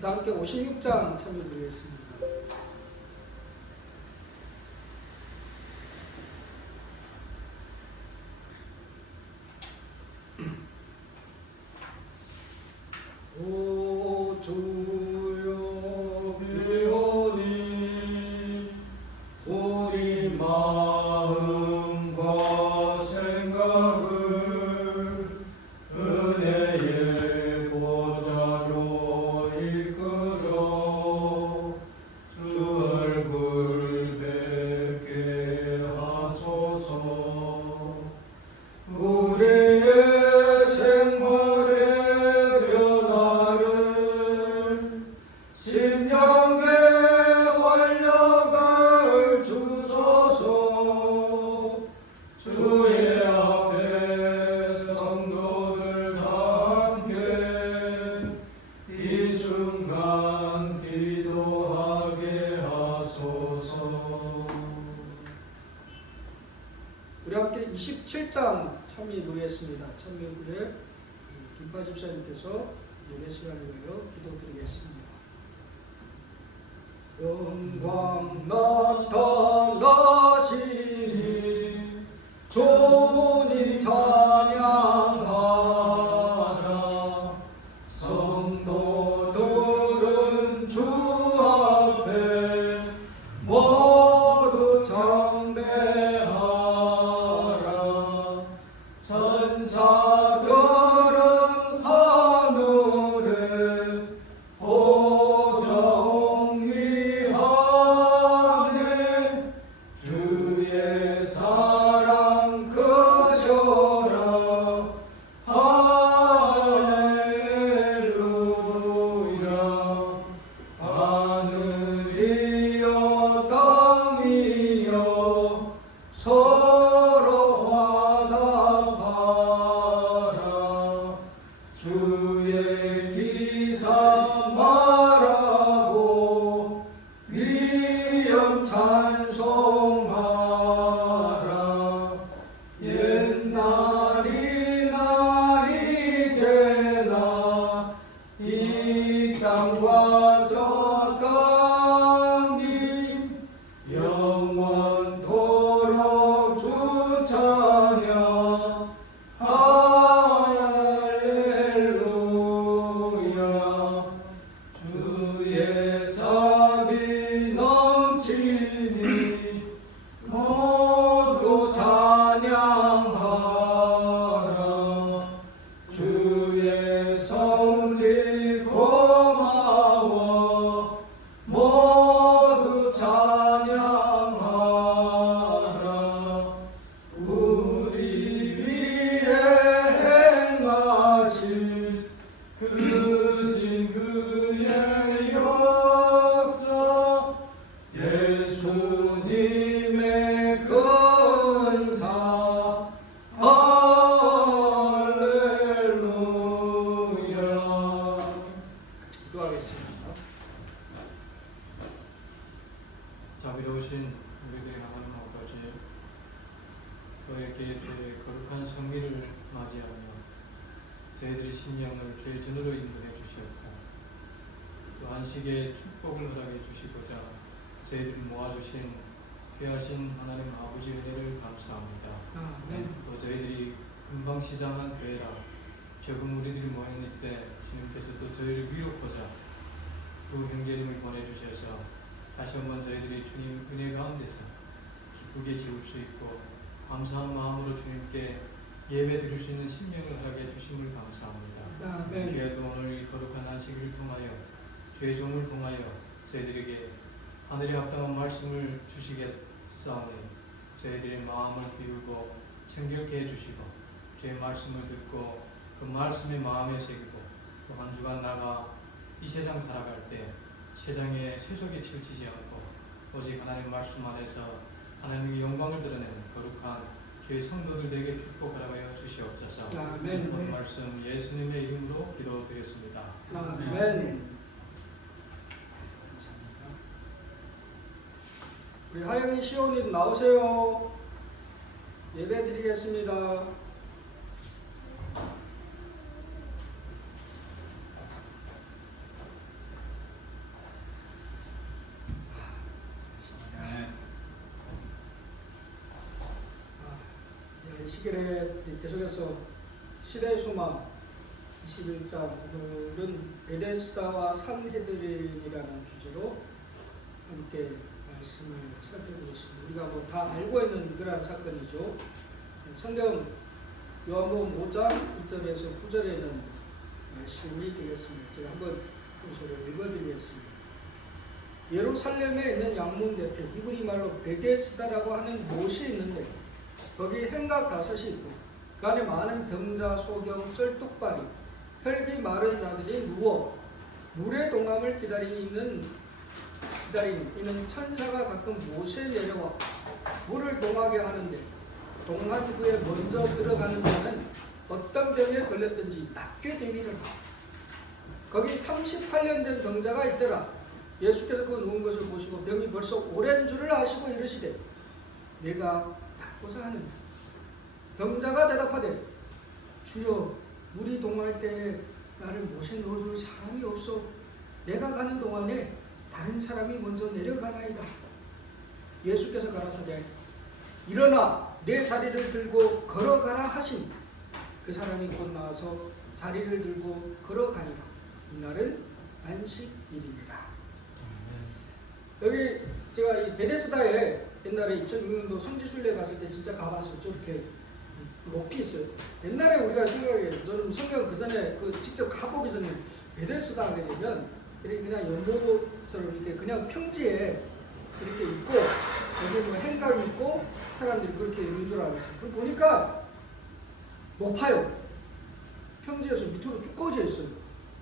다 함께 56장 참여드리겠습니다. 오 주여 비오니 우리 마음과 생각을 은혜의 보좌로 이끌어 주 얼굴 뵙게 하소서. 우리의 생활의 변화를 심령의 활력을 주소서. 주의 앞에 성도들 다 함께 이 순간 기도하게 하소서. 우리 함께 27장 참여 노래했습니다. 참여 노래 김파 집사님께서 예배 시간을 위하여 기도드리겠습니다. 영광 나타나시니 주님 찬양하라. 성도들은 주 앞에 모두 경배하라. 천사들은 하늘에 보정 위하네. 주의 사랑 크셔라. 할렐루야. 하늘이여 땅이여 서로 화답하라. 주의 기사 말하고 위엄 찬송하라. 옛날이나 이제나 이 땅과 저 땅이 영원토록 주 찬양. 할렐루야. 주의 자비 넘치니 모두 찬양하라. 주의 섭리 고마워 모두 찬양하라. 우리 위에 행하신 크신 그의 역사 예수님의 근사. 할렐루야. 기도하겠습니다. 자비로우신 우리들의 하나님 아버지, 너에게 주의 거룩한 성미를 맞이하며 저희들의 심령을 주의 전으로 인도해 주시옵고 또 안식의 축복을 허락해 주시고자 저희들을 모아주신 귀하신 하나님 아버지 은혜를 감사합니다. 아멘. 또 저희들이 금방 시장한 교회라 적은 우리들이 모였을 때 주님께서 또 저희를 위롭고자 두 형제님을 보내주셔서 다시 한번 저희들이 주님 은혜 가운데서 기쁘게 지울 수 있고 감사한 마음으로 주님께 예배 드릴 수 있는 심령을 허락해 주심을 감사합니다. 아멘. 주야도 오늘 이 거룩한 안식일을 통하여 주의 종을 통하여 저희들에게 하늘의 합당한 말씀을 주시겠사오니 저희들의 마음을 비우고 청결케 해주시고 주의 말씀을 듣고 그 말씀의 마음에 새기고 또 한 주간 나가 이 세상 살아갈 때 세상에 세속에 치우치지 않고 오직 하나님의 말씀 안에서 하나님의 영광을 드러내는 거룩한 주의 성도들 되게 축복하여 주시옵소서. 아멘. 오늘 말씀 예수님의 이름으로 기도드렸습니다. 아멘. 감사합니다. 우리 하영이 시온님 나오세요. 예배 드리겠습니다. 시계에 계속해서 시대의 소망 21장, 오늘은 베데스다와 상계들이라는 주제로 함께 말씀을 살펴보겠습니다. 우리가 뭐 다 알고 있는 그런 사건이죠. 성경 요한복음 5장 1절에서 9절에 있는 말씀이 되겠습니다. 제가 한번 순서를 읽어드리겠습니다. 예루살렘에 있는 양문 곁에 히브리 말로 베데스다라고 하는 못이 있는데 거기 행각 5이 있고 그 안에 많은 병자, 소경, 쩔뚝발이, 혈기 마른 자들이 누워 물의 동함을 기다리는 이는 천사가 가끔 못에 내려와 물을 동하게 하는데 동한 후에 먼저 들어가는 자는 어떤 병에 걸렸든지 낫게 되기를. 거기 38년 된 병자가 있더라. 예수께서 그 누운 것을 보시고 병이 벌써 오랜 줄을 아시고 이르시되 내가 낫고자 하느냐. 병자가 대답하되 주여 물이 동할 때에 나를 못에 넣어줄 사람이 없어 내가 가는 동안에 다른 사람이 먼저 내려가나이다. 예수께서 가라사대 일어나 내 자리를 들고 걸어가라 하시니 그 사람이 곧 나와서 자리를 들고 걸어가니라. 이날은 안식일이니라. 여기 제가 이 베데스다에 옛날에 2006년도 성지순례 갔을 때 진짜 가봤어요. 이렇게 높이 있어요. 옛날에 우리가 생각해, 저는 성경 그 전에 직접 가보기 전에 베데스다 하게 되면 그냥 연도처럼 이렇게 그냥 평지에 이렇게 있고 여기 뭐 행각이 있고 사람들이 그렇게 있는 줄 알았어요. 그걸 보니까 높아요. 평지에서 밑으로 쭉 꺼져 있어요.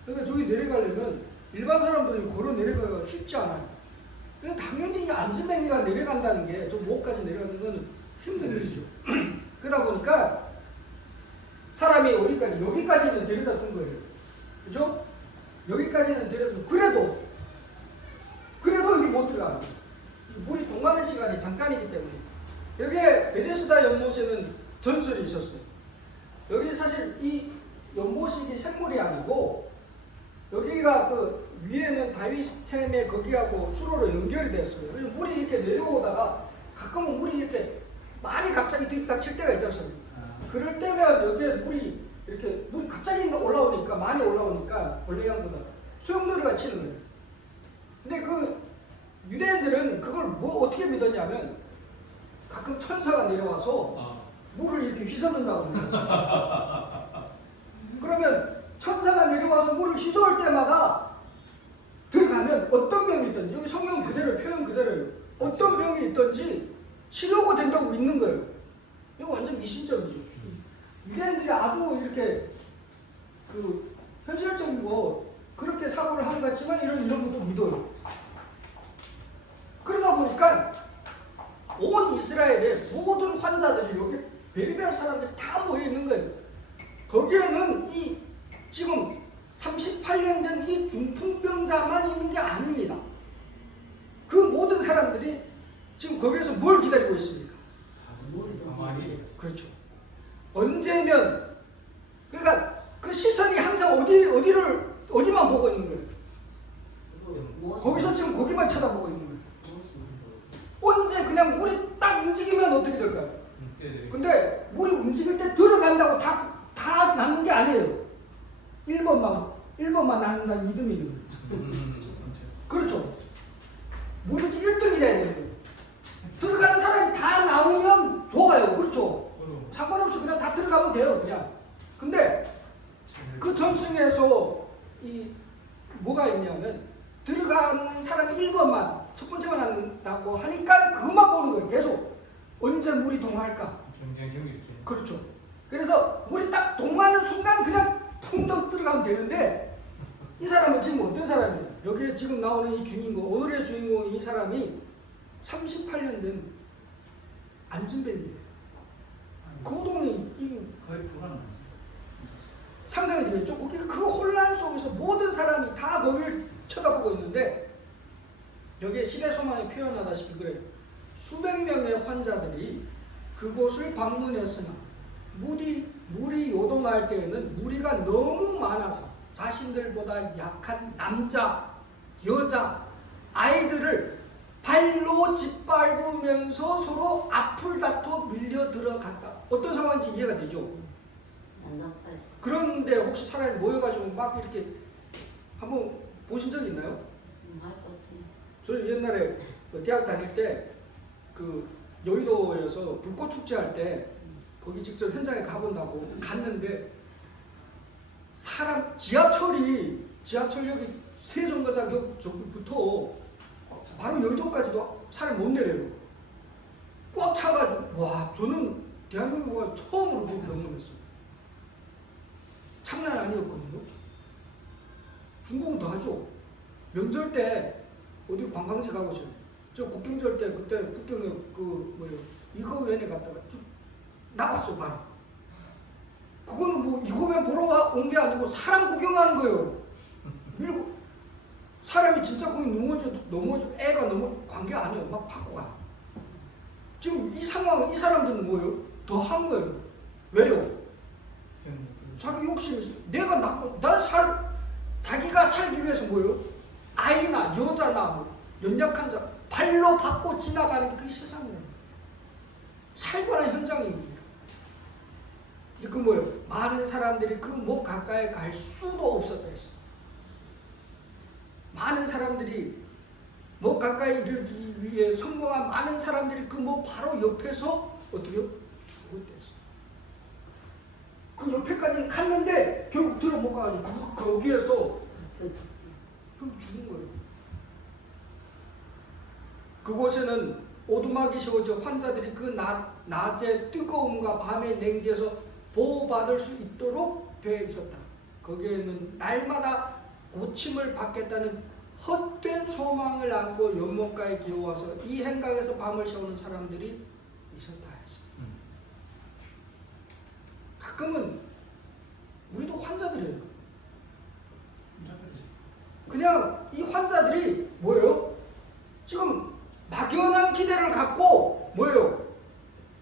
그러니까 저기 내려가려면 일반 사람들이 걸어 내려가기가 쉽지 않아요. 그러니까 당연히 안전뱅이가 내려간다는 게 저 목까지 내려가는 건 힘든 일이죠. 그러다 보니까 사람이 어디까지, 여기까지는 데려다 준 거예요. 그죠? 여기까지는 데려다 준 그래도 여기 못 들어가요. 물이 동하는 시간이 잠깐이기 때문에. 여기에 베데스다 연못에는 전설이 있었어요. 여기 사실 이 연못이 생물이 아니고 여기가 그 위에는 다윗샘의 거기하고 수로로 연결이 됐어요. 그래서 물이 이렇게 내려오다가 가끔은 물이 이렇게 많이 갑자기 들이닥칠 때가 있지 않습니까? 그럴 때면 여기에 물이 갑자기 올라오니까 많이 올라오니까 원래 양보다 소용돌이가 치는 거예요. 근데 그 유대인들은 그걸 어떻게 믿었냐면 가끔 천사가 내려와서 물을 이렇게 휘젓는다고 믿었어요. 그러면 천사가 내려와서 물을 휘저을 때마다 들어가면 어떤 병이 있든지, 여기 성경 그대로 표현 그대로예요. 어떤 병이 있든지 치료가 된다고 믿는 거예요. 이거 완전 미신적이죠. 유대인들이 아주 이렇게 현실적이고 그렇게 사고를 하는 것 같지만 이런 것도 믿어요. 그러다 보니까 온 이스라엘의 모든 환자들이 여기 베리베 사람들이 다 모여 있는 거예요. 거기에는 이 지금 38년 된 이 중풍병자만 있는 게 아닙니다. 그 모든 사람들이 지금 거기에서 뭘 기다리고 있습니까? 그렇죠. 언제면 그러니까 그 시선이 항상 어디만 보고 있는 거예요. 거기서 지금 거기만 쳐다보고 있는 거예요. 언제 그냥 물이 딱 움직이면 어떻게 될까요? 근데 물이 움직일 때 들어간다고 다 낫는 게 아니에요. 1번만 낫는다는 믿음이 있는 거예요. 그렇죠. 뭐든지 1등이 돼야 되는 거예요. 들어가는 사람이 다 나오면 좋아요. 그렇죠. 상관없이 그냥 다 들어가면 돼요. 그냥. 근데 그 전승에서 뭐가 있냐면 들어가는 사람이 1번만 첫 번째만 한다고 하니까 그것만 보는 거예요. 계속. 언제 물이 동할까? 그렇죠. 그래서 물이 딱 동하는 순간 그냥 풍덩 들어가면 되는데 이 사람은 지금 어떤 사람이에요? 여기에 지금 나오는 이 주인공, 오늘의 주인공 이 사람이 38년 된 안진뱅이에요. 고동이 거의 불가능하죠. 상상이 되겠죠? 거기 그 혼란 속에서 모든 사람이 다 거기를 쳐다보고 있는데 여기에 시대 소망이 표현하다시피 그래요. 수백 명의 환자들이 그곳을 방문했으나 물이 요동할 때에는 무리가 너무 많아서 자신들보다 약한 남자, 여자, 아이들을 발로 짓밟으면서 서로 앞을 다퉈 밀려 들어갔다. 어떤 상황인지 이해가 되죠? 그런데 혹시 사람이 모여가지고 막 이렇게 한번 보신 적 있나요? 저는 옛날에 대학 다닐 때 그 여의도에서 불꽃 축제할 때 거기 직접 현장에 가본다고 갔는데 사람 지하철역이 세종가사역 저기부터 바로 여의도까지도 사람 못 내려요. 꽉 차가지고 와 저는 대한민국에 와서 처음으로 그 경험했어요. 장난 아니었거든요. 중국은 더 하죠. 명절 때 어디 관광지 가보세요. 저 국경절 때 그때 국경에 그 뭐요 이거웬에 갔다가 쭉 나왔어 바로. 그거는 뭐 이거웬 보러 온 게 아니고 사람 구경하는 거예요. 그리고 사람이 진짜 거기 넘어져 애가 관계 아니에요. 막 받고 가. 지금 이 상황 이 사람들은 뭐예요? 더 한 거예요. 왜요? 자기 욕심이 있어. 자기가 살기 위해서 뭐예요? 아이나 여자나 뭐 연약한 자 발로 밟고 지나가는 게 그게 세상이에요. 살벌한 현장입니다. 그 뭐예요? 많은 사람들이 그 목 가까이 갈 수도 없었다 했어. 많은 사람들이 목 가까이 이르기 위해 성공한 많은 사람들이 그 목 바로 옆에서 어떻게요? 죽었댔어. 그 옆에까지 갔는데 결국 들어 못 가가지고 거기에서 결국 죽은 거예요. 그곳에는 오두막이 세워져 환자들이 그 낮의 뜨거움과 밤의 냉기에서 보호받을 수 있도록 되어 있었다. 거기에는 날마다 고침을 받겠다는 헛된 소망을 안고 연못가에 기어와서 이 행각에서 밤을 새우는 사람들이 있었다 했어. 가끔은 우리도 환자들이에요. 그냥 이 환자들이 뭐예요? 지금 막연한 기대를 갖고 뭐예요?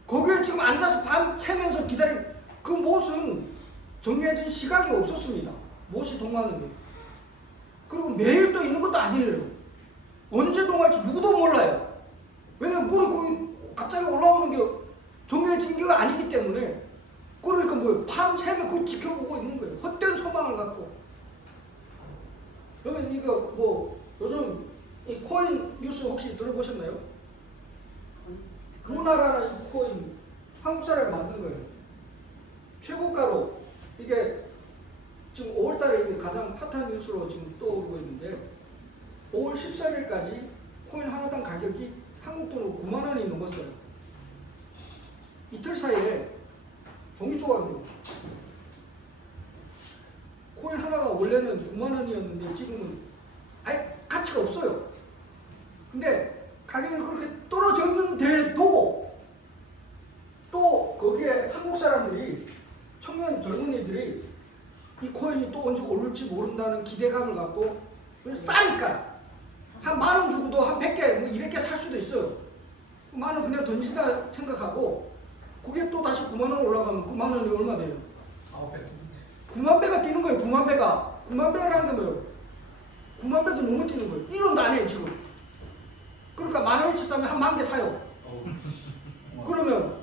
거기에 지금 앉아서 밤 새면서 기다린 그 못은 정해진 시각이 없었습니다. 못이 동하는 게. 그리고 매일 또 있는 것도 아니에요. 언제 동할지 누구도 몰라요. 왜냐면 물이 거기 갑자기 올라오는 게 정해진 게 아니기 때문에. 그러니까 뭐예요? 밤 새면 그거 지켜보고 있는 거예요. 헛된 소망을 갖고. 그러면 이거 뭐 요즘 이 코인 뉴스 혹시 들어보셨나요? 그 나라는 이 코인 한국 사람이 만든 거예요. 최고가로 이게 지금 5월달에 이게 가장 핫한 뉴스로 지금 떠오르고 있는데 5월 13일까지 코인 하나당 가격이 한국 돈으로 9만 원이 넘었어요. 이틀 사이에 종이 조각이 코인 하나가 원래는 9만 원이었는데 지금은 아예 가치가 없어요. 근데 가격이 그렇게 떨어져 있는데도 또 거기에 한국 사람들이 청년 젊은이들이 이 코인이 또 언제 오를지 모른다는 기대감을 갖고 싸니까 한 10,000원 주고도 한 100개, 뭐 200개 살 수도 있어요. 10,000원 그냥 던진다 생각하고 그게 또 다시 9만 원 올라가면 9만 원이 얼마 돼요? 9만 배가 뛰는 거예요. 9만 배가. 9만 배라는 게 뭐예요? 9만 배도 너무 뛰는 거예요. 1원도 안 해요 지금. 그러니까 10,000원어치 싸면 한 10,000개 사요. 그러면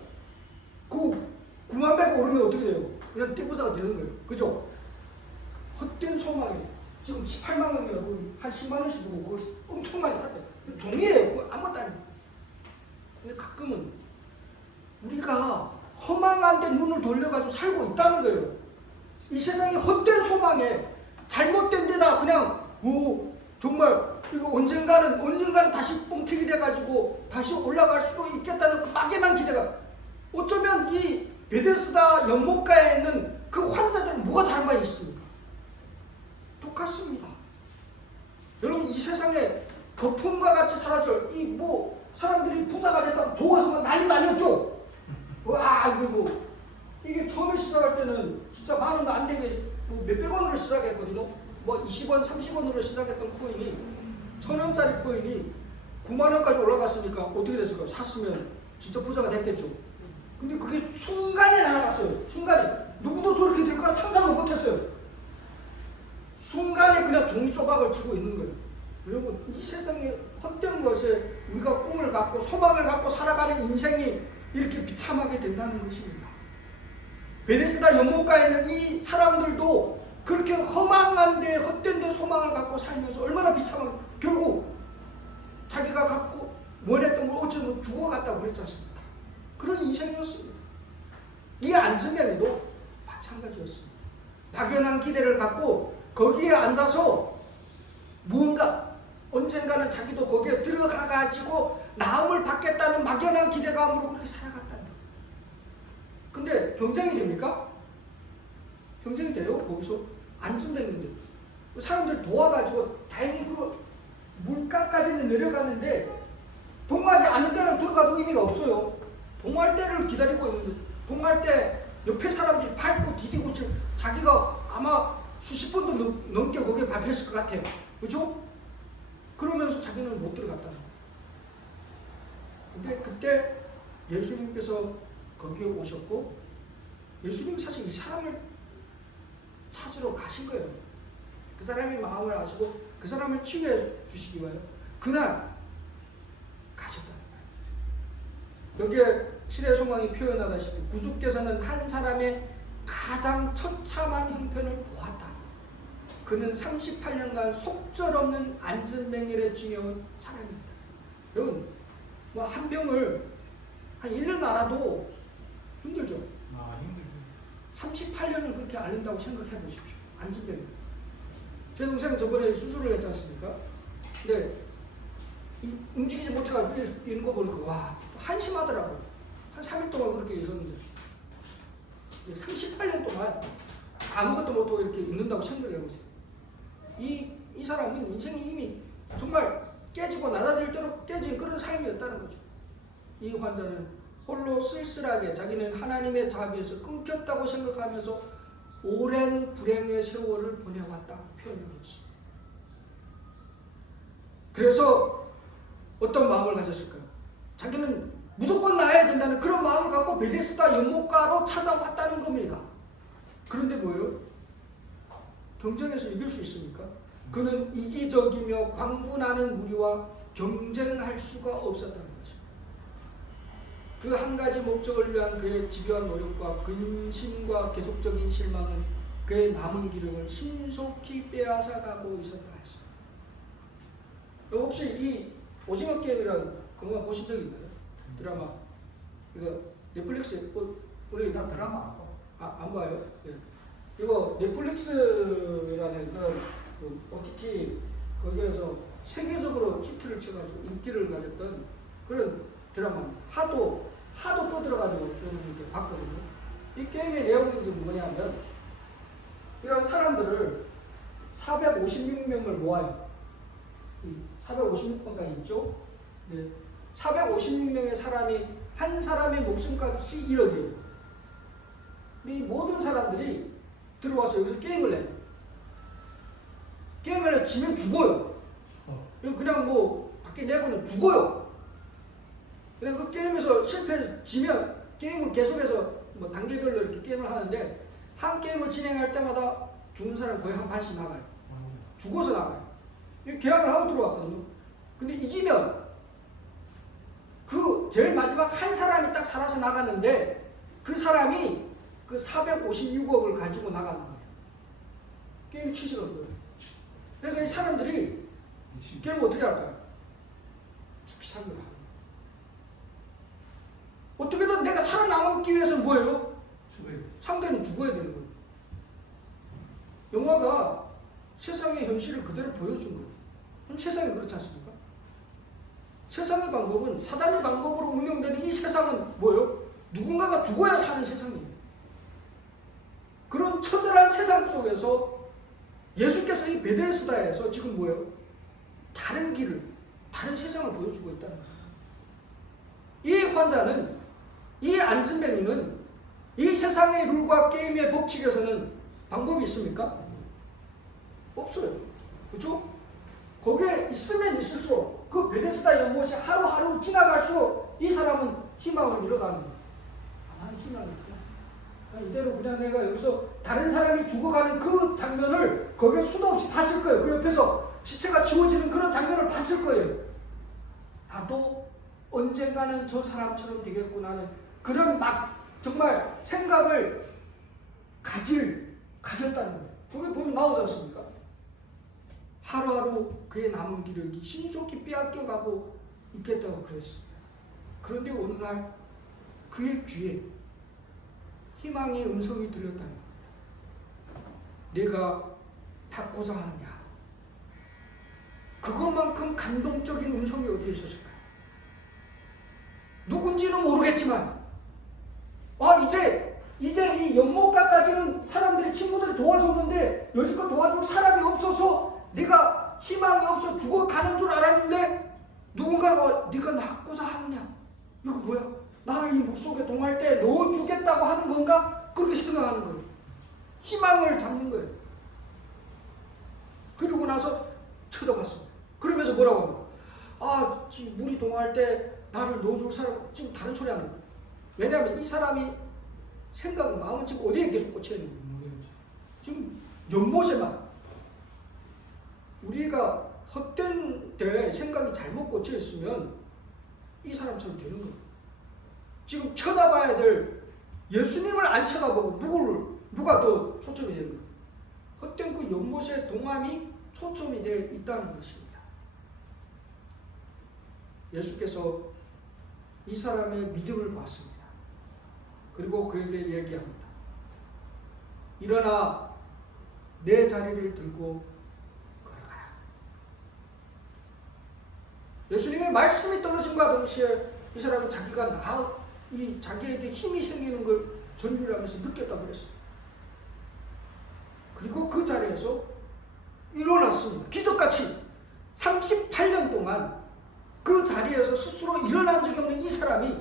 그 9만 배가 오르면 어떻게 돼요? 그냥 떼부자가 되는 거예요. 그죠? 헛된 소망이 지금 18만 원이라고 한 10만 원씩 주고 그걸 엄청 많이 샀대요. 종이에요. 그거 아무것도 아니에요. 근데 가끔은 우리가 허망한 데 눈을 돌려가지고 살고 있다는 거예요. 이 세상에 헛된 소망에 잘못된 데다 그냥 정말 이거 언젠가는 다시 뻥튀기 돼가지고 다시 올라갈 수도 있겠다는 그 막연한 기대가 어쩌면 이 베데스다 연못가에 있는 그 환자들은 뭐가 다른 바가 있습니까? 똑같습니다. 여러분 이 세상에 거품과 같이 사라져 이 뭐 사람들이 부자가 됐다고 좋아서 난리도 아니었죠. 와 이거 이게 처음에 시작할 때는 진짜 10,000원도 안 되게 몇백 원으로 시작했거든요. 뭐 20원, 30원으로 시작했던 코인이 1,000원짜리 코인이 9만 원까지 올라갔으니까 어떻게 됐을까요? 샀으면 진짜 부자가 됐겠죠. 근데 그게 순간에 날아갔어요. 순간에. 누구도 저렇게 될 거라 상상을 못했어요. 순간에 그냥 종이 조각을 쥐고 있는 거예요. 여러분, 이 세상에 헛된 것에 우리가 꿈을 갖고 소망을 갖고 살아가는 인생이 이렇게 비참하게 된다는 것입니다. 베데스다 연못가에 있는 이 사람들도 그렇게 허망한 데 헛된 데 소망을 갖고 살면서 얼마나 비참한, 결국 자기가 갖고 원했던 걸 어쩌면 죽어갔다고 그랬지 않습니까? 그런 인생이었습니다. 이 안즈명도 마찬가지였습니다. 막연한 기대를 갖고 거기에 앉아서 무언가 언젠가는 자기도 거기에 들어가가지고 나음을 받겠다는 막연한 기대감으로 그렇게 살아갔다는 거예요. 근데 경쟁이 됩니까? 경쟁이 돼요? 거기서 안전했는데 사람들 도와가지고 다행히 그 물가까지는 내려가는데 동하지 않은 데는 들어가도 의미가 없어요. 동할 때를 기다리고 있는데 동할 때 옆에 사람들이 밟고 디디고 지금 자기가 아마 수십 번도 넘게 거기에 밟혔을 것 같아요. 그렇죠? 그러면서 자기는 못 들어갔다는 거예요. 근데 그때 예수님께서 거기에 오셨고 예수님 사실 이 사람을 찾으러 가신 거예요. 그 사람의 마음을 아시고 그 사람을 치유해 주시기 위하여 그날 가셨다는 거예요. 여기에 신의 소망이 표현하다시피 구주께서는 한 사람의 가장 처참한 형편을 보았다. 그는 38년간 속절없는 안전맹일에 지내온 사람입니다. 여러분, 뭐 한 병을 한 1년 알아도 힘들죠. 힘들죠. 38년을 그렇게 앓는다고 생각해 보십시오. 안전병. 제 동생은 저번에 수술을 했지 않습니까? 근데 움직이지 못해가지고 이런 거 보니까 와, 한심하더라고요. 한 3일 동안 그렇게 있었는데 38년 동안 아무것도 못하고 이렇게 있는다고 생각해 보세요. 이 사람은 인생이 이미 정말 깨지고 낮아질 대로 깨진 그런 삶이었다는 거죠. 이 환자는 홀로 쓸쓸하게 자기는 하나님의 자비에서 끊겼다고 생각하면서 오랜 불행의 세월을 보내왔다고 표현하고 있습니다. 그래서 어떤 마음을 가졌을까요? 자기는 무조건 나아야 된다는 그런 마음을 갖고 베데스다 연못가로 찾아왔다는 겁니다. 그런데 뭐예요? 경쟁에서 이길 수 있습니까? 그는 이기적이며 광분하는 무리와 경쟁할 수가 없었다는 거죠. 그 한 가지 목적을 위한 그의 집요한 노력과 근심과 계속적인 실망은 그의 남은 기력을 신속히 빼앗아가고 있었다 했습니다. 혹시 이 오징어 게임이라는 그거 보신 적 있나요? 드라마. 이거 넷플릭스에 우리 나 드라마 안 봐요? 네. 이거 넷플릭스라는 그 OTT 거기에서 세계적으로 히트를 쳐가지고 인기를 가졌던 그런 드라마입니다. 하도 떠들어가지고 저는 이렇게 봤거든요. 이 게임의 내용이 뭐냐면 이런 사람들을 456명을 모아요. 456번까지 있죠. 네. 456명의 사람이 한 사람의 목숨값이 1억이에요. 이 모든 사람들이 들어와서 여기서 게임을 해요. 게임을 해서 지면 죽어요. 그냥 뭐 밖에 내보내면 죽어요. 그냥 그 게임에서 실패해서 지면 게임을 계속해서 뭐 단계별로 이렇게 게임을 하는데 한 게임을 진행할 때마다 죽는 사람 거의 한 반씩 나가요. 죽어서 나가요. 계약을 하고 들어왔거든요. 근데 이기면 그 제일 마지막 한 사람이 딱 살아서 나가는데 그 사람이 그 456억을 가지고 나가는 거예요. 게임이 취지가 그거예요. 그래서 이 사람들이 게임을 어떻게 할까요? 죽기 살기를 하는 거예요. 어떻게든 내가 살아남기 위해서는 뭐예요? 죽어요. 상대는 죽어야 되는 거예요. 영화가 세상의 현실을 그대로 보여준 거예요. 그럼 세상이 그렇지 않습니까? 세상의 방법은 사단의 방법으로 운영되는 이 세상은 뭐예요? 누군가가 죽어야 사는 세상이에요. 그런 처절한 세상 속에서 예수께서 이 베데스다에서 지금 뭐예요? 다른 길을, 다른 세상을 보여주고 있다는 거예요. 이 환자는, 이 안진뱅이는 이 세상의 룰과 게임의 법칙에서는 방법이 있습니까? 없어요. 그렇죠? 거기에 있으면 있을수록 그 베데스다 연못이 하루하루 지나갈수록 이 사람은 희망을 잃어가는 거예요. 나는 희망이 있다. 이대로 그냥 내가 여기서 다른 사람이 죽어가는 그 장면을 거기에 수도 없이 봤을 거예요. 그 옆에서 지체가 지워지는 그런 장면을 봤을 거예요. 나도 언젠가는 저 사람처럼 되겠구나는 그런 막 정말 생각을 가졌다는 거예요. 거기 보면 나오지 않습니까? 하루하루 그의 남은 기력이 신속히 빼앗겨가고 있겠다고 그랬습니다. 그런데 어느 날 그의 귀에 희망의 음성이 들렸다는 겁니다. 내가 닫고자 하느냐. 그것만큼 감동적인 음성이 어디에 있었을까요? 누군지는 모르겠지만 이제 이 연못가까지는 사람들이 친구들이 도와줬는데 여지껏 도와줄 사람이 없어서 내가 희망이 없어 죽어가는 줄 알았는데 누군가가 네가 낫고자 하느냐? 이거 뭐야? 나를 이 물속에 동할 때 넣어주겠다고 하는 건가? 그렇게 생각하는 거예요. 희망을 잡는 거예요. 그리고 나서 쳐다봤습니다. 그러면서 뭐라고 합니까? 지금 물이 동할 때 나를 넣어줄 사람 지금 다른 소리 하는 거예요. 왜냐하면 이 사람이 생각은 마음은 지금 어디에 계속 꽂혀 있는 거예요? 지금 연못에만. 우리가 헛된 데 생각이 잘못 꽂혀 있으면 이 사람처럼 되는 거예요. 지금 쳐다봐야 될 예수님을 안 쳐다보고 누가 더 초점이 되는 거예요? 헛된 그 연못의 동함이 초점이 되어 있다는 것입니다. 예수께서 이 사람의 믿음을 봤습니다. 그리고 그에게 얘기합니다. 일어나 내 자리를 들고 걸어가라. 예수님의 말씀이 떨어짐과 동시에 이 사람은 자기에게 힘이 생기는 걸 전율을 하면서 느꼈다고 그랬어요. 그리고 그 자리에서 일어났습니다. 기적같이 38년 동안 그 자리에서 스스로 일어난 적이 없는 이 사람이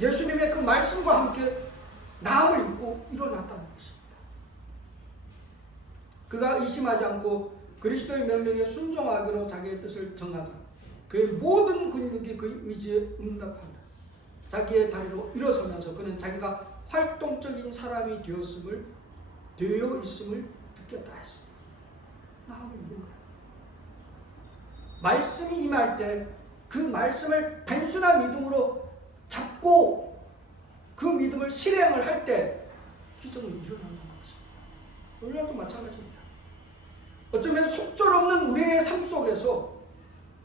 예수님의 그 말씀과 함께 나음을 입고 일어났다는 것입니다. 그가 의심하지 않고 그리스도의 명령에 순종하기로 자기의 뜻을 정하자 그의 모든 근육이 그의 의지에 응답한다. 자기의 다리로 일어서면서 그는 자기가 활동적인 사람이 되어 있음을 느꼈다 했습니다. 나음을 입은 거예요. 말씀이 임할 때 그 말씀을 단순한 믿음으로 잡고 그 믿음을 실행을 할 때 기적은 일어난다는 것입니다. 오늘도 마찬가지입니다. 어쩌면 속절없는 우리의 삶 속에서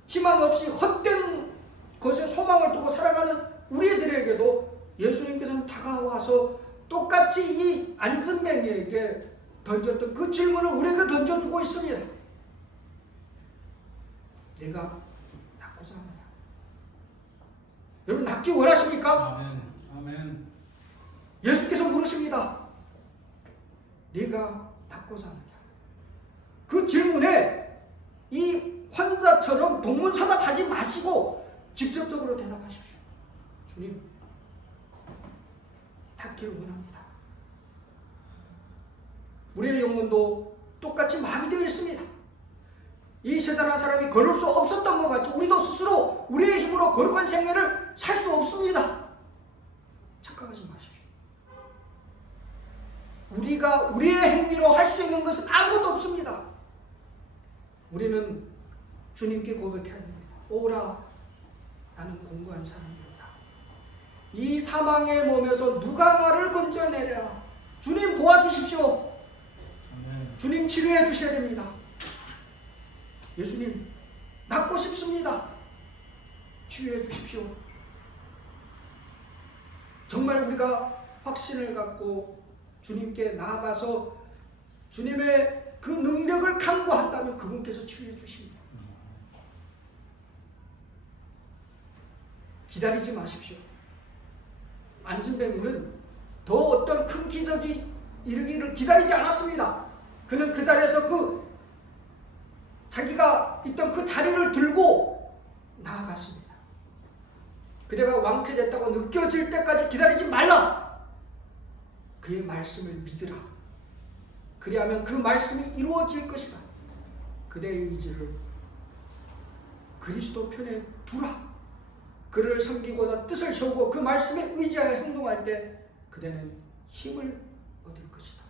희망 없이 헛된 것에 소망을 두고 살아가는 우리들에게도 예수님께서는 다가와서 똑같이 이 안진뱅이에게 던졌던 그 질문을 우리에게 던져주고 있습니다. 내가 낫고자 하느냐? 여러분 낫기 원하십니까? 아멘. 예수께서 물으십니다. 네가 낫고자 하느냐? 그 질문에 이 환자처럼 동문서답하지 마시고 직접적으로 대답하십시오. 주님, 낫기를 원합니다. 우리의 영혼도 똑같이 마음이 되어 있습니다. 이 세상한 사람이 걸을 수 없었던 것 같죠. 우리도 스스로 우리의 힘으로 거룩한 생애를 살 수 없습니다. 착각하지 마십시오. 우리가 우리의 행위로 할 수 있는 것은 아무것도 없습니다. 우리는 주님께 고백해야 됩니다. 오라, 나는 공고한 사람이었다. 이 사망의 몸에서 누가 나를 건져내랴. 주님 도와주십시오. 아멘. 주님 치료해 주셔야 됩니다. 예수님, 낫고 싶습니다. 치유해 주십시오. 정말 우리가 확신을 갖고 주님께 나아가서 주님의 그 능력을 간구한다면 그분께서 치유해 주십니다. 기다리지 마십시오. 안진뱅이는 더 어떤 큰 기적이 이르기를 기다리지 않았습니다. 그는 그 자리에서 자기가 있던 그 자리를 들고 나아갔습니다. 그대가 완쾌됐다고 느껴질 때까지 기다리지 말라. 그의 말씀을 믿으라. 그리하면 그 말씀이 이루어질 것이다. 그대의 의지를 그리스도 편에 두라. 그를 섬기고자 뜻을 세우고 그 말씀에 의지하여 행동할 때 그대는 힘을 얻을 것이다.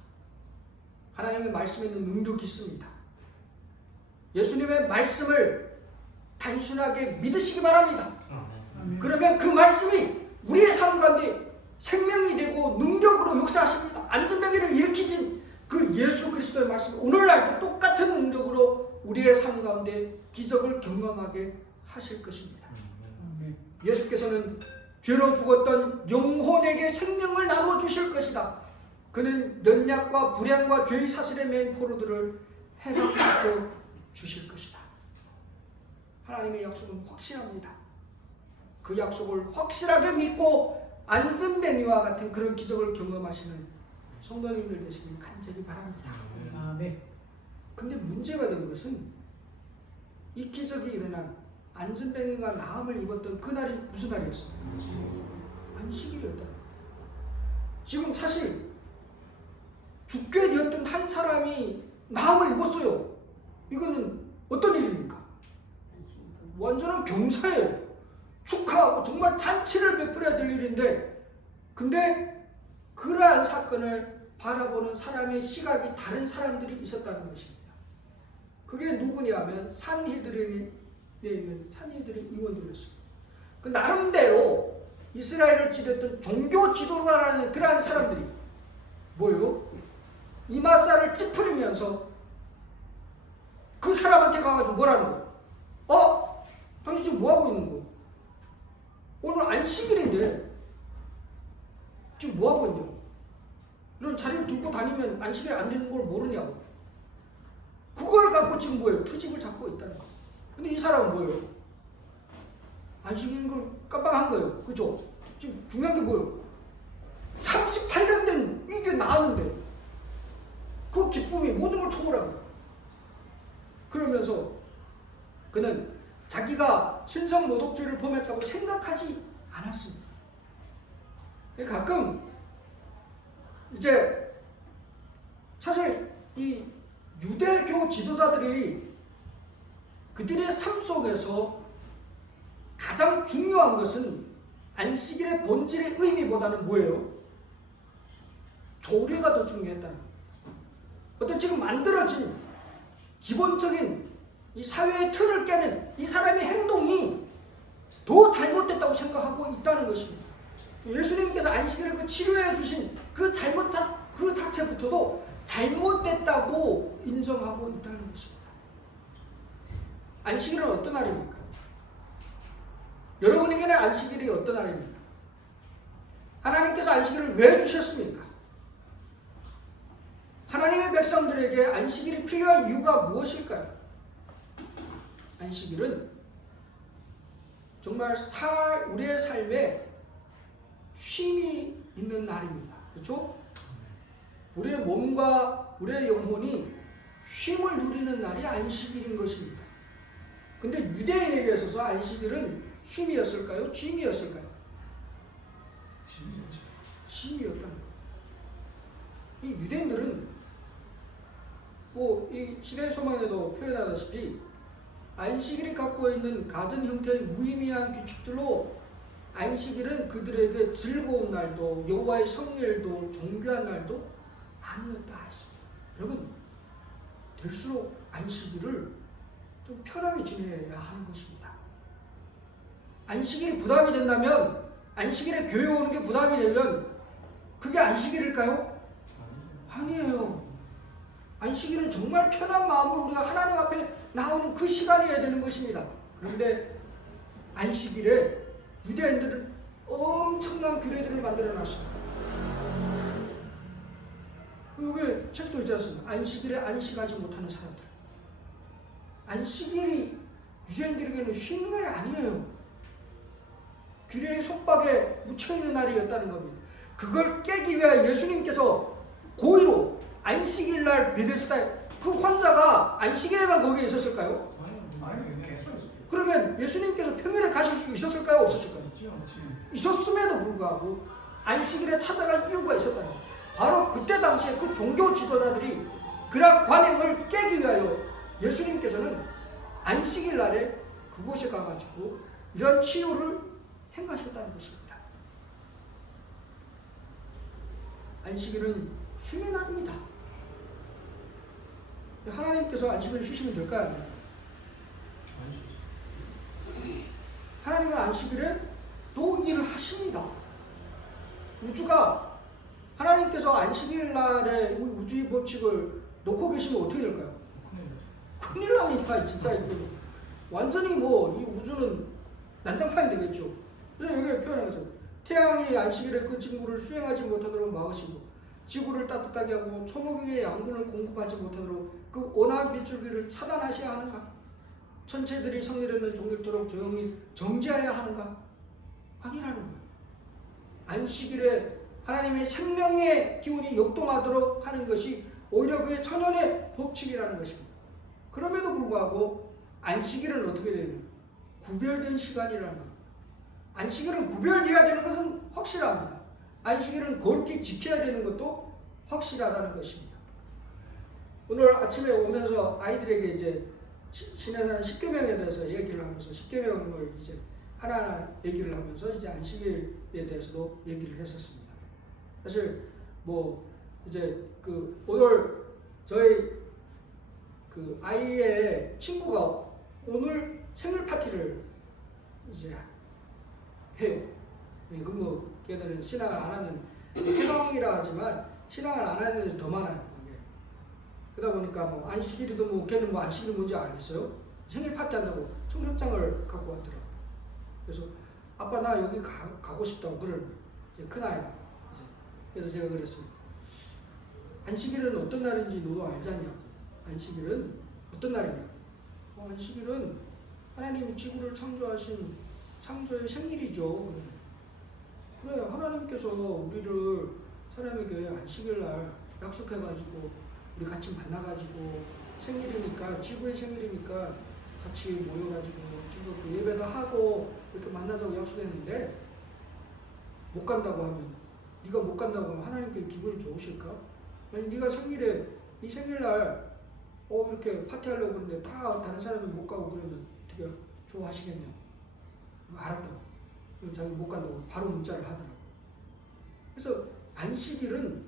하나님의 말씀에는 능력이 있습니다. 예수님의 말씀을 단순하게 믿으시기 바랍니다. 아멘. 그러면 그 말씀이 우리의 삶 가운데 생명이 되고 능력으로 역사하십니다. 안전병기를 일으키신 그 예수 그리스도의 말씀이 오늘날도 똑같은 능력으로 우리의 삶 가운데 기적을 경험하게 하실 것입니다. 예수께서는 죄로 죽었던 영혼에게 생명을 나누어 주실 것이다. 그는 연약과 불량과 죄의 사실의 메인 포로들을 해방시켜 주실 것이다. 하나님의 약속은 확실합니다. 그 약속을 확실하게 믿고 안전뱅이와 같은 그런 기적을 경험하시는 성도님들 되시길 간절히 바랍니다. 아멘. 근데 문제가 된 것은 이 기적이 일어난 안전뱅이가 나음을 입었던 그날이 무슨 날이었습니까? 안식일이었다. 지금 사실 죽게 되었던 한 사람이 나음을 입었어요. 이거는 어떤 일입니까? 완전한 경사예요. 축하하고 정말 잔치를 베풀어야 될 일인데, 근데 그러한 사건을 바라보는 사람의 시각이 다른 사람들이 있었다는 것입니다. 그게 누구냐 하면 산헤드린에 있는 산헤드린 의원들이었습니다. 그 나름대로 이스라엘을 지렸던 종교 지도자라는 그러한 사람들이 뭐예요? 이마살을 찌푸리면서 그 사람한테 가가지고 뭐라는 거예요? 당신 지금 뭐하고 있는 거예요? 오늘 안식일인데 지금 뭐하고 있냐고. 이런 자리를 들고 다니면 안식일 안 되는 걸 모르냐고. 그걸 갖고 지금 뭐예요? 투집을 잡고 있다는 거예요. 근데 이 사람은 뭐예요? 안식일인 걸 깜빡한 거예요. 그죠? 지금 중요한 게 뭐예요? 38년 된 이게 나왔는데 그 기쁨이 모든 걸 초월한 거예요. 그러면서 그는 자기가 신성모독죄를 범했다고 생각하지 않았습니다. 가끔 이제 사실 이 유대교 지도자들이 그들의 삶 속에서 가장 중요한 것은 안식일의 본질의 의미보다는 뭐예요? 조례가 더 중요했다는 거예요. 어떤 지금 만들어진 기본적인 이 사회의 틀을 깨는 이 사람의 행동이 더 잘못됐다고 생각하고 있다는 것입니다. 예수님께서 안식일을 그 치료해 주신 그 잘못 그 자체부터도 잘못됐다고 인정하고 있다는 것입니다. 안식일은 어떤 날입니까? 여러분에게는 안식일이 어떤 날입니까? 하나님께서 안식일을 왜 주셨습니까? 하나님의 백성들에게 안식일이 필요한 이유가 무엇일까요? 안식일은 정말 우리의 삶에 쉼이 있는 날입니다. 그렇죠? 우리의 몸과 우리의 영혼이 쉼을 누리는 날이 안식일인 것입니다. 근데 유대인에게 있어서 안식일은 쉼이었을까요? 쉼이었을까요? 쉼이었다는 거예요. 이 유대인들은 이 시대의 소망에도 표현하다시피 안식일이 갖고 있는 가전 형태의 무의미한 규칙들로 안식일은 그들에게 즐거운 날도 여호와의 성일도 존귀한 날도 아니었다 했습니다. 여러분, 될수록 안식일을 좀 편하게 지내야 하는 것입니다. 안식일이 부담이 된다면, 안식일에 교회 오는 게 부담이 되면 그게 안식일일까요? 아니에요. 안식일은 정말 편한 마음으로 우리가 하나님 앞에 나오는 그 시간이어야 되는 것입니다. 그런데 안식일에 유대인들은 엄청난 규례들을 만들어 놨습니다. 여기 책도 있지 않습니까? 안식일에 안식하지 못하는 사람들. 안식일이 유대인들에게는 쉬는 날이 아니에요. 규례의 속박에 묻혀있는 날이었다는 겁니다. 그걸 깨기 위해 예수님께서 고의로 안식일날 베데스다에 그 환자가 안식일에만 거기에 있었을까요? 아니, 계속 있어요. 그러면 예수님께서 평일에 가실 수 있었을까요? 없었을까요? 있었음에도 불구하고 안식일에 찾아갈 이유가 있었다는 거예요. 바로 그때 당시에 그 종교 지도자들이 그런 관행을 깨기 위하여 예수님께서는 안식일 날에 그곳에 가가지고 이런 치유를 행하셨다는 것입니다. 안식일은 쉼의 날입니다. 하나님께서 안식일을 주시면 될까요? 안식일에 또 일을 하십니다. 우주가 하나님께서 안식일 날에 우주의 법칙을 놓고 계시면 어떻게 될까요? 큰일 납니다. 진짜 이거 완전히 뭐 이 우주는 난장판이 되겠죠. 그래서 여기 표현한 거죠. 태양이 안식일에 그 직무를 수행하지 못하도록 막으시고 지구를 따뜻하게 하고 초목에게 양분을 공급하지 못하도록 그 온화한 빗줄기를 차단하셔야 하는가? 천체들이 성일에는 종일토록 조용히 정지해야 하는가? 아니라는 거예요. 안식일에 하나님의 생명의 기운이 역동하도록 하는 것이 오히려 그의 천연의 법칙이라는 것입니다. 그럼에도 불구하고 안식일은 어떻게 되냐? 구별된 시간이라는 것. 안식일은 구별되어야 되는 것은 확실합니다. 안식일은 거룩히 지켜야 되는 것도 확실하다는 것입니다. 오늘 아침에 오면서 아이들에게 이제 신해산 십계명에 대해서 얘기를 하면서 십계명을 이제 하나하나 얘기를 하면서 이제 안식일에 대해서도 얘기를 했었습니다. 사실 뭐 이제 그 오늘 저희 그 아이의 친구가 오늘 생일 파티를 이제 해요. 그 뭐 걔들은 신앙을 안 하는 해방이라 하지만 신앙을 안 하는 애들이 더 많아요. 그러다 보니까 뭐 안식일이도 뭐 걔는 뭐 안식일이 뭔지 알겠어요? 생일 파티 한다고 청첩장을 갖고 왔더라고. 그래서 아빠 나 여기 가고 싶다고 그러는 거예요. 큰 아이가. 그래서 제가 그랬습니다. 안식일은 어떤 날인지 너도 알지 않냐고. 안식일은 어떤 날이냐고. 안식일은 하나님이 지구를 창조하신 창조의 생일이죠. 그래 하나님께서 우리를 사람에게 안식일 날 약속해가지고 우리 같이 만나가지고 생일이니까 지구의 생일이니까 같이 모여가지고 지구 그 예배도 하고 이렇게 만나자고 약속했는데 못 간다고 하면 네가 못 간다고 하면 하나님께 기분이 좋으실까? 만약 네가 생일에 네 생일날 이렇게 파티하려고 그러는데 다 다른 사람이 못 가고 그러면 되게 좋아하시겠냐? 알았다고. 자기 못 간다고 바로 문자를 하더라고. 그래서 안식일은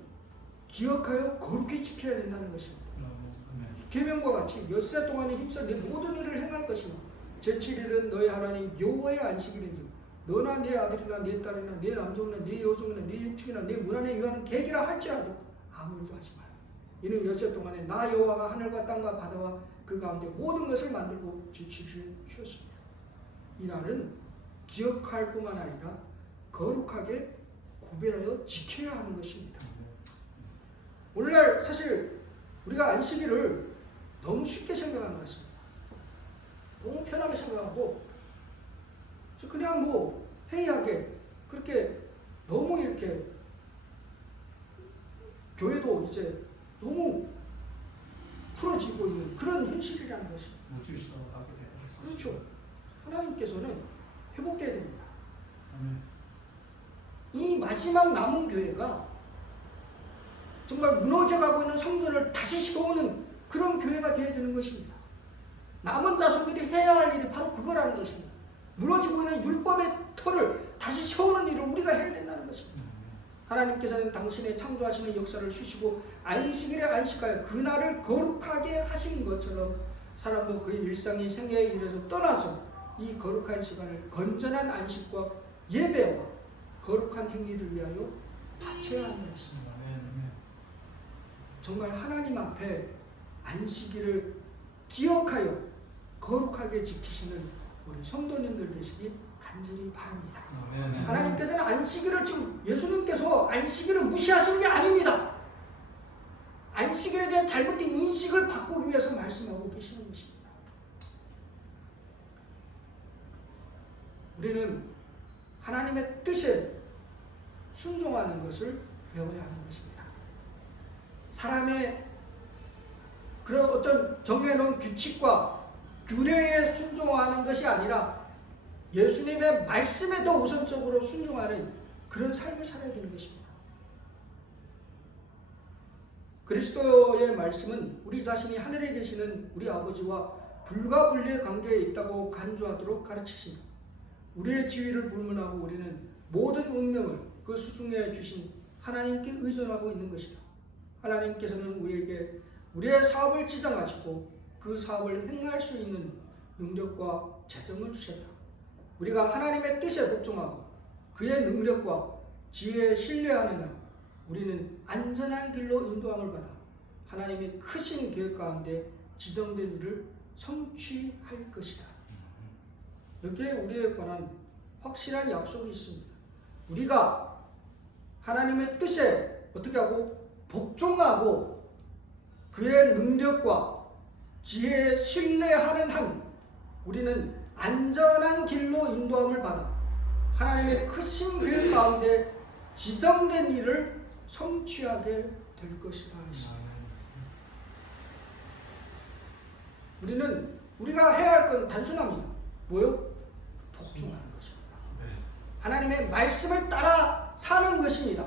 기억하여 거룩히 지켜야 된다는 것입니다. 계명과 같이 엿새 동안에 힘써 내 모든 일을 행할 것이며 제7일은 너희 하나님 여호와의 안식일인즉 너나 네 아들이나 네 딸이나 네 남종이나 네 여종이나 네 육축이나 네 문안에 유하는 계기라 할지라도 아무 일도 하지 마라. 이는 엿새 동안에 나 여호와가 하늘과 땅과 바다와 그 가운데 모든 것을 만들고 제7일에 쉬었습니다. 이 날은 기억할 뿐만 아니라 거룩하게 구별하여 지켜야 하는 것입니다. 오늘날 사실 우리가 안식일을 너무 쉽게 생각하는 것 같습니다. 너무 편하게 생각하고 그냥 뭐 해이하게 그렇게 너무 이렇게 교회도 이제 너무 풀어지고 있는 그런 현실이라는 것입니다. 무질서하게 되는 그렇죠. 하나님께서는 회복돼야 됩니다. 이 마지막 남은 교회가 정말 무너져가고 있는 성전을 다시 세우는 그런 교회가 되어야 되는 것입니다. 남은 자손들이 해야 할 일이 바로 그거라는 것입니다. 무너지고 있는 율법의 터를 다시 세우는 일을 우리가 해야 된다는 것입니다. 하나님께서는 당신의 창조하시는 역사를 쉬시고 안식일에 안식하여 그날을 거룩하게 하신 것처럼 사람도 그의 일상의 생애의 일에서 떠나서 이 거룩한 시간을 건전한 안식과 예배와 거룩한 행위를 위하여 바쳐야 한다 했습니다. 정말 하나님 앞에 안식일을 기억하여 거룩하게 지키시는 우리 성도님들 되시기 간절히 바랍니다. 하나님께서는 안식일을 지금 예수님께서 안식일을 무시하시는 게 아닙니다. 안식일에 대한 잘못된 인식을 바꾸기 위해서 말씀하고 계시는 것입니다. 우리는 하나님의 뜻에 순종하는 것을 배워야 하는 것입니다. 사람의 그런 어떤 정해놓은 규칙과 규례에 순종하는 것이 아니라 예수님의 말씀에 더 우선적으로 순종하는 그런 삶을 살아야 되는 것입니다. 그리스도의 말씀은 우리 자신이 하늘에 계시는 우리 아버지와 불가분리의 관계에 있다고 간주하도록 가르치십니다. 우리의 지위를 불문하고 우리는 모든 운명을 그 수중에 주신 하나님께 의존하고 있는 것이다. 하나님께서는 우리에게 우리의 사업을 지정하시고 그 사업을 행할 수 있는 능력과 재정을 주셨다. 우리가 하나님의 뜻에 복종하고 그의 능력과 지혜에 신뢰하는 한 우리는 안전한 길로 인도함을 받아 하나님의 크신 계획 가운데 지정된 일을 성취할 것이다. 여기에 우리에 관한 확실한 약속이 있습니다. 우리가 하나님의 뜻에 어떻게 하고 복종하고 그의 능력과 지혜에 신뢰하는 한 우리는 안전한 길로 인도함을 받아 하나님의 크신 계획 가운데 지정된 일을 성취하게 될 것이다 했습니다. 우리는 우리가 해야 할 건 단순합니다. 뭐요? 복종하는 것입니다. 하나님의 말씀을 따라 사는 것입니다.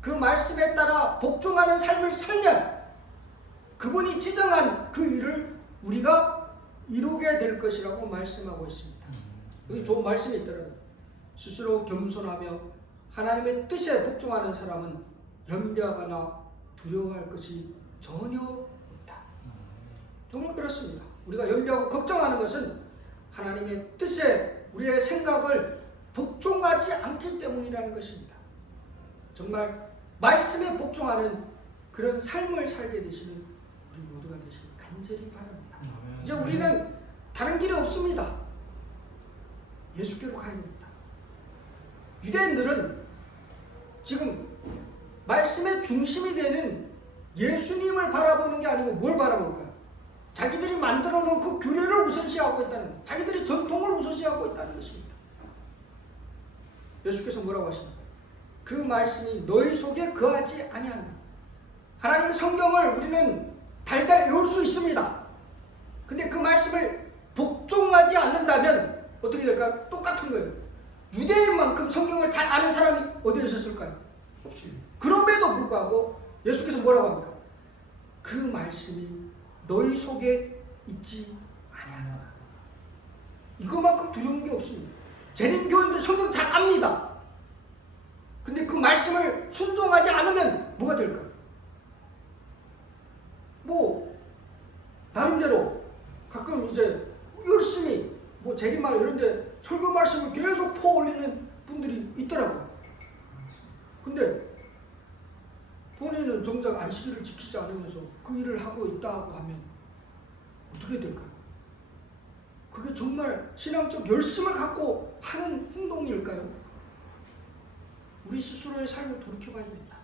그 말씀에 따라 복종하는 삶을 살면 그분이 지정한 그 일을 우리가 이루게 될 것이라고 말씀하고 있습니다. 여기 좋은 말씀이 있더라고요. 스스로 겸손하며 하나님의 뜻에 복종하는 사람은 염려하거나 두려워할 것이 전혀 없다. 정말 그렇습니다. 우리가 염려하고 걱정하는 것은 하나님의 뜻에 우리의 생각을 복종하지 않기 때문이라는 것입니다. 정말 말씀에 복종하는 그런 삶을 살게 되시는 우리 모두가 되시길 간절히 바랍니다. 이제 우리는 다른 길이 없습니다. 예수께로 가야 됩니다. 유대인들은 지금 말씀의 중심이 되는 예수님을 바라보는 게 아니고 뭘 바라볼까요? 자기들이 만들어 놓은 그 규례를 우선시하고 있다는 것, 자기들이 전통을 우선시하고 있다는 것입니다. 예수께서 뭐라고 하십니까? 그 말씀이 너희 속에 거하지 아니한다. 하나님의 성경을 우리는 달달 외울 수 있습니다. 근데 그 말씀을 복종하지 않는다면 어떻게 될까요? 똑같은 거예요. 유대인만큼 성경을 잘 아는 사람이 어디에 있었을까요? 없습니다. 그럼에도 불구하고 예수께서 뭐라고 합니까? 그 말씀이 너희 속에 있지 아니하노라. 이거만큼 두려운 게 없습니다. 재림교인들 성경 잘 압니다. 근데 그 말씀을 순종하지 않으면 뭐가 될까요? 뭐 나름대로 가끔 이제 열심히 뭐 재림말 이런데 설교 말씀을 계속 퍼올리는 분들이 있더라고요. 근데 본인은 정작 안식일을 지키지 않으면서 그 일을 하고 있다고 하면 어떻게 될까요? 그게 정말 신앙적 열심을 갖고 하는 행동일까요? 우리 스스로의 삶을 돌이켜봐야 됩니다.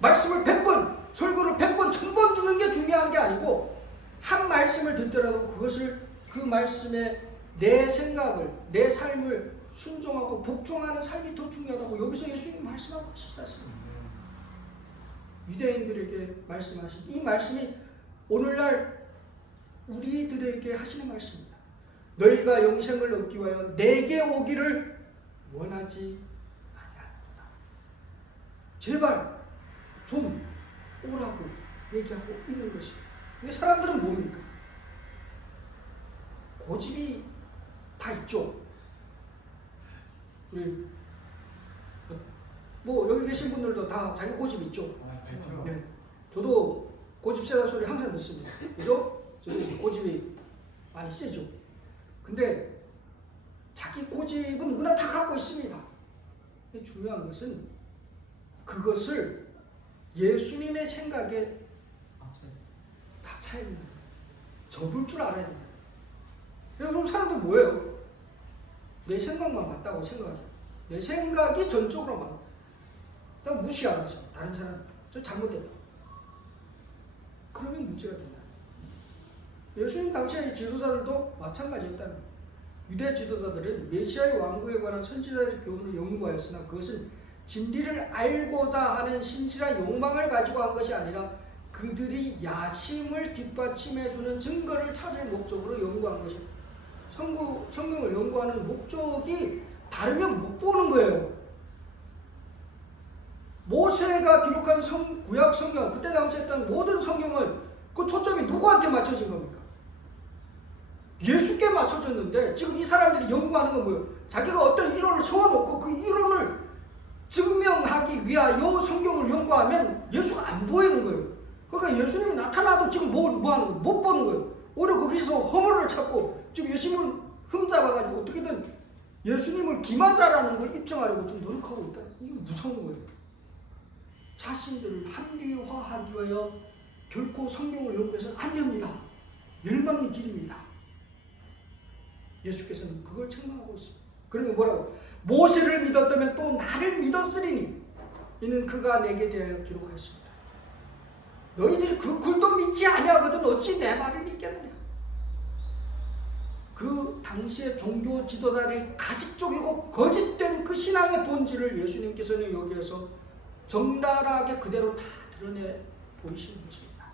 말씀을 100번, 설교를 100번, 1000번 듣는 게 중요한 게 아니고 한 말씀을 듣더라도 그것을 그 말씀에 내 생각을, 내 삶을 순종하고 복종하는 삶이 더 중요하다고 여기서 예수님 말씀하고 계시습니다. 유대인들에게 말씀하신 이 말씀이 오늘날 우리들에게 하시는 말씀입니다. 너희가 영생을 얻기 위하여 내게 오기를 원하지 아니하노라. 제발 좀 오라고 얘기하고 있는 것입니다. 근데 사람들은 뭡니까? 고집이 다 있죠. 우리 뭐 여기 계신 분들도 다 자기 고집이 있죠. 네. 저도 고집 세다 소리 항상 듣습니다. 그죠? 저도 고집이 많이 세죠. 근데 자기 고집은 누구나 다 갖고 있습니다. 근데 중요한 것은 그것을 예수님의 생각에 다 차야 됩니다. 접을 줄 알아야 됩니다. 여러분 사람들 뭐예요? 내 생각만 맞다고 생각하죠. 내 생각이 전적으로 맞아. 나 무시 안 하죠. 다른 사람 저 잘못됐다. 그러면 문제가 된다. 예수님 당시의 지도자들도 마찬가지였다는 거예요. 유대 지도자들은 메시아의 왕국에 관한 선지자들의 교훈을 연구하였으나 그것은 진리를 알고자 하는 신실한 욕망을 가지고 한 것이 아니라 그들이 야심을 뒷받침해주는 증거를 찾을 목적으로 연구한 것입니다. 성경을 연구하는 목적이 다르면 못 보는 거예요. 모세가 기록한 구약 성경, 그때 당시에 했던 모든 성경을 그 초점이 누구한테 맞춰진 겁니까? 예수께 맞춰졌는데 지금 이 사람들이 연구하는 건 뭐예요? 자기가 어떤 이론을 세워놓고 그 이론을 증명하기 위하여 성경을 연구하면 예수가 안 보이는 거예요. 그러니까 예수님이 나타나도 지금 뭐 하는 거예요? 못 보는 거예요. 오히려 거기서 허물을 찾고 지금 예수님을 흠잡아가지고 어떻게든 예수님을 기만자라는 걸 입증하려고 좀 노력하고 있다. 이게 무서운 거예요. 자신들을 합리화하기 위하여 결코 성경을 연구해서는 안 됩니다. 멸망의 길입니다. 예수께서는 그걸 책망하고 있습니다. 그러면 뭐라고? 모세를 믿었다면 또 나를 믿었으리니 이는 그가 내게 대하여 기록하였습니다. 너희들이 그 글도 믿지 아니하거든 어찌 내 말을 믿겠느냐. 그 당시의 종교 지도자들이 가식적이고 거짓된 그 신앙의 본질을 예수님께서는 여기에서 적나라하게 그대로 다 드러내 보이시는 것입니다.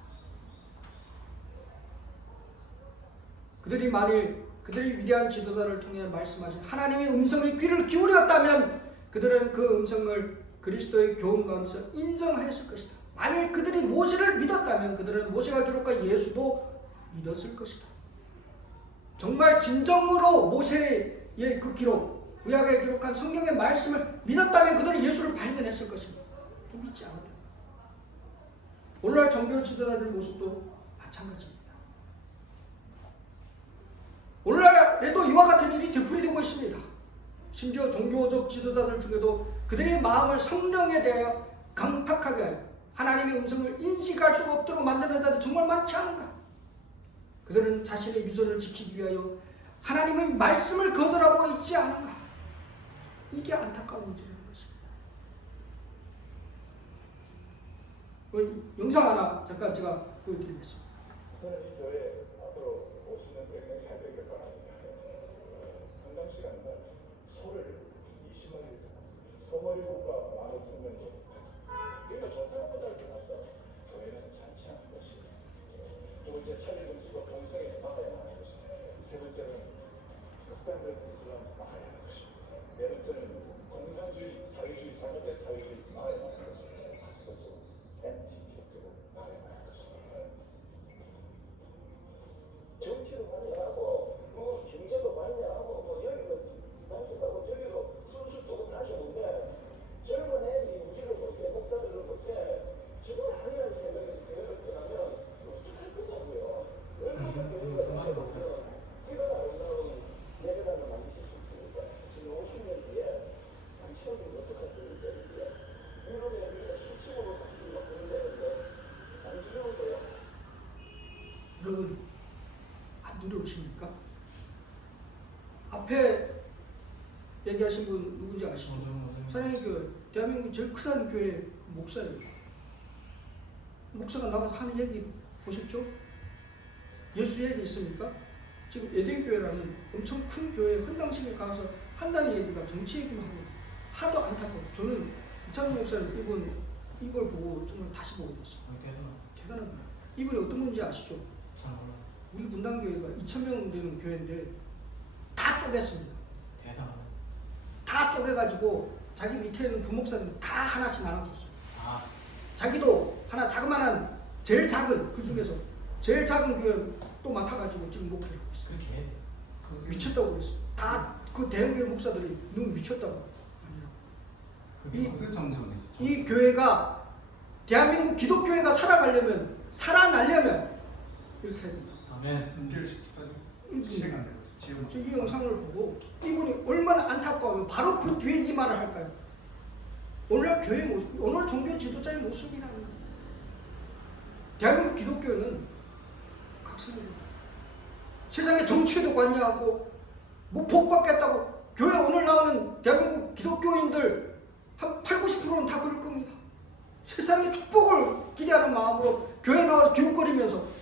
그들이 만일 그들이 위대한 지도자를 통해 말씀하신 하나님의 음성에 귀를 기울였다면 그들은 그 음성을 그리스도의 교훈 가운데서 인정하였을 것이다. 만일 그들이 모세를 믿었다면 그들은 모세가 기록한 예수도 믿었을 것이다. 정말 진정으로 모세의 그 기록, 구약에 기록한 성경의 말씀을 믿었다면 그들은 예수를 발견했을 것입니다. 믿지 않았다. 오늘날 종교 지도자들 모습도 마찬가지입니다. 오늘날에도 이와 같은 일이 되풀이되고 있습니다. 심지어 종교적 지도자들 중에도 그들의 마음을 성령에 대하여 강팍하게 하여 하나님의 음성을 인식할 수 없도록 만드는 자들이 정말 많지 않은가? 그들은 자신의 유전을 지키기 위하여 하나님의 말씀을 거절하고 있지 않은가? 이게 안타까운 문제라는 것입니다. 영상 하나 잠깐 제가 보여드리겠습니다. 저는 이 교회 앞으로 50년, 100년 잘 되길 바랍니다. 한강 시간날 소를 20만 원 잡았습니다. 소머리 국가 15,000명 정도. 그러니까 좋다고 달고 나서 교회는 잔치하는 것입니다. 두 번째 차별금지고 동성애 막아야 하는 것입니다. 세 번째는 극단적 이슬람 막아야 하는 것입니다. 네 번째는 공산주의, 사회주의, 잘못된 사회주의 막아야 하는 것입니다. 다섯 번째는 엔티적으로 막아야 하는 것입니다. 정치도 많이 하고, 경제도 많이 하고, 여기도 단속하고, 저기도 훈수도 하시는데, 젊은 애들이 우리를 볼 때, 목사들을 볼 때, 저걸 아니라는 생각에서 교회를 떠나면 어떡할 거냐고요. 얼마나 교회가 떠나면 이걸 아름다운 내려다가 만드실 수 있습니까? 지금 50년 뒤에 한 채워지면 어떡할 거예요? 유럽에 우리가 수치으로 바뀌고 막 그런다는데, 안 두려우세요? 여러분 안 두려우십니까? 앞에 얘기하신 분 누군지 아시죠? 사랑의 교회, 대한민국 제일 큰 교회 목사예요. 목사가 나가서 하는 얘기 보셨죠? 예수 얘기 있습니까? 지금 에덴교회라는 엄청 큰 교회 헌당식에 가서 한다는 얘기가 정치 얘기만 하고 하도 안타까워. 저는 이창수 목사님 이걸 보고 정말 다시 보게 됐어요. 대단합니다. 이분이 어떤 분인지 아시죠? 우리 분당교회가 2,000명 되는 교회인데 다 쪼갰습니다. 대단하다. 다 쪼개가지고 자기 밑에 있는 부목사님 다 하나씩 나눠줬어요. 아, 자기도 하나 자그마한 제일 작은 그 중에서 제일 작은 교회 또 맡아가지고 지금 목회를 하고 있어요. 그렇게 해. 미쳤다고 그랬어요. 다 그 대형교회 목사들이 너무 미쳤다고. 이 교회가 대한민국 기독교회가 살아가려면 살아나려면 이렇게 해야 된다. 아멘. 이 영상을 보고 이분이 얼마나 안타까우면 바로 그 뒤에 이 말을 할까요? 오늘 교회 모습, 오늘 종교 지도자의 모습이라는 거예요. 대한민국 기독교는 각성입니다. 세상에 정치에도 관여하고 뭐 복받겠다고 교회 오늘 나오는 대한민국 기독교인들 한 80~90%는 다 그럴 겁니다. 세상의 축복을 기대하는 마음으로 교회 나와서 기웃거리면서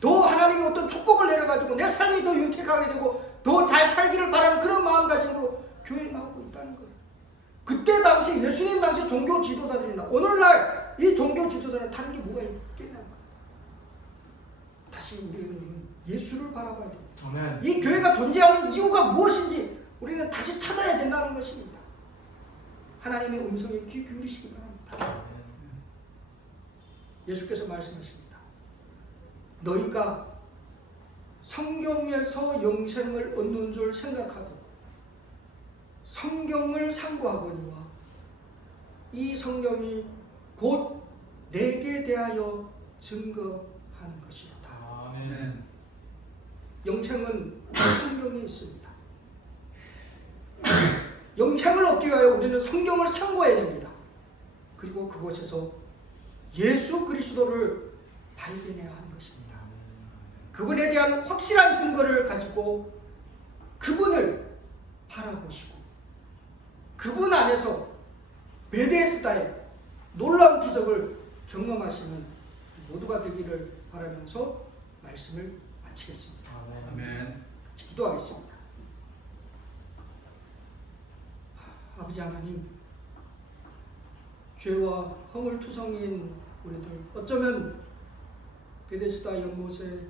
더 하나님의 어떤 축복을 내려가지고 내 삶이 더 윤택하게 되고 더 잘 살기를 바라는 그런 마음가짐으로 교회에 나오고 있다는 거예요. 그때 당시 예수님 당시 종교 지도자들이나 오늘날 이 종교 지도자는 다른 게 뭐가 있겠냐는 거예요. 다시 우리는 예수를 바라봐야 돼요. 아멘. 이 교회가 존재하는 이유가 무엇인지 우리는 다시 찾아야 된다는 것입니다. 하나님의 음성에 귀 기울이시기 바랍니다. 예수께서 말씀하십니다. 너희가 성경에서 영생을 얻는 줄 생각하고 성경을 상고하거니와 이 성경이 곧 내게 대하여 증거하는 것이다. 아멘. 영생은 성경에 있습니다. 영향을 얻기 위하여 우리는 성경을 상고해야 됩니다. 그리고 그곳에서 예수 그리스도를 발견해야 하는 것입니다. 그분에 대한 확실한 증거를 가지고 그분을 바라보시고 그분 안에서 베데스다의 놀라운 기적을 경험하시는 모두가 되기를 바라면서 말씀을 마치겠습니다. 아멘. 기도하겠습니다. 아버지 하나님, 죄와 허물투성인 우리들, 어쩌면 베데스다 연못에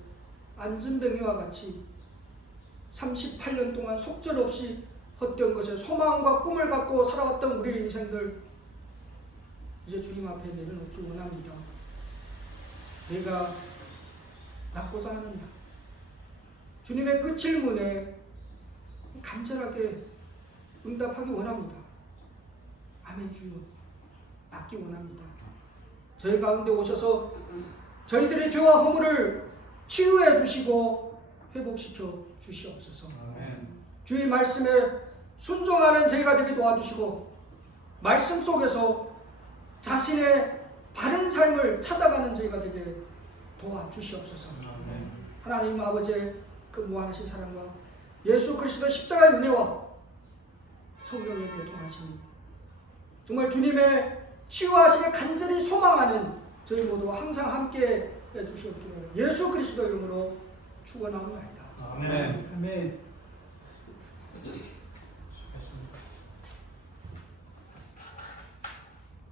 안전뱅이와 같이 38년 동안 속절없이 헛된 것에 소망과 꿈을 갖고 살아왔던 우리의 인생들, 이제 주님 앞에 내려놓기 원합니다. 내가 낫고자 하느냐? 주님의 그 질문에 간절하게 응답하기 원합니다. 아멘. 주여, 낫기 원합니다. 저희 가운데 오셔서 저희들의 죄와 허물을 치유해 주시고 회복시켜 주시옵소서. 아멘. 주의 말씀에 순종하는 저희가 되게 도와주시고 말씀 속에서 자신의 바른 삶을 찾아가는 저희가 되게 도와주시옵소서. 아멘. 하나님 아버지의 그 무한하신 사랑과 예수 그리스도의 십자가의 은혜와 성령의 교통하심이 정말 주님의 치유하심을 간절히 소망하는 저희 모두와 항상 함께 해주시옵기를 예수 그리스도 이름으로 축원하옵나이다. 아멘. 아멘.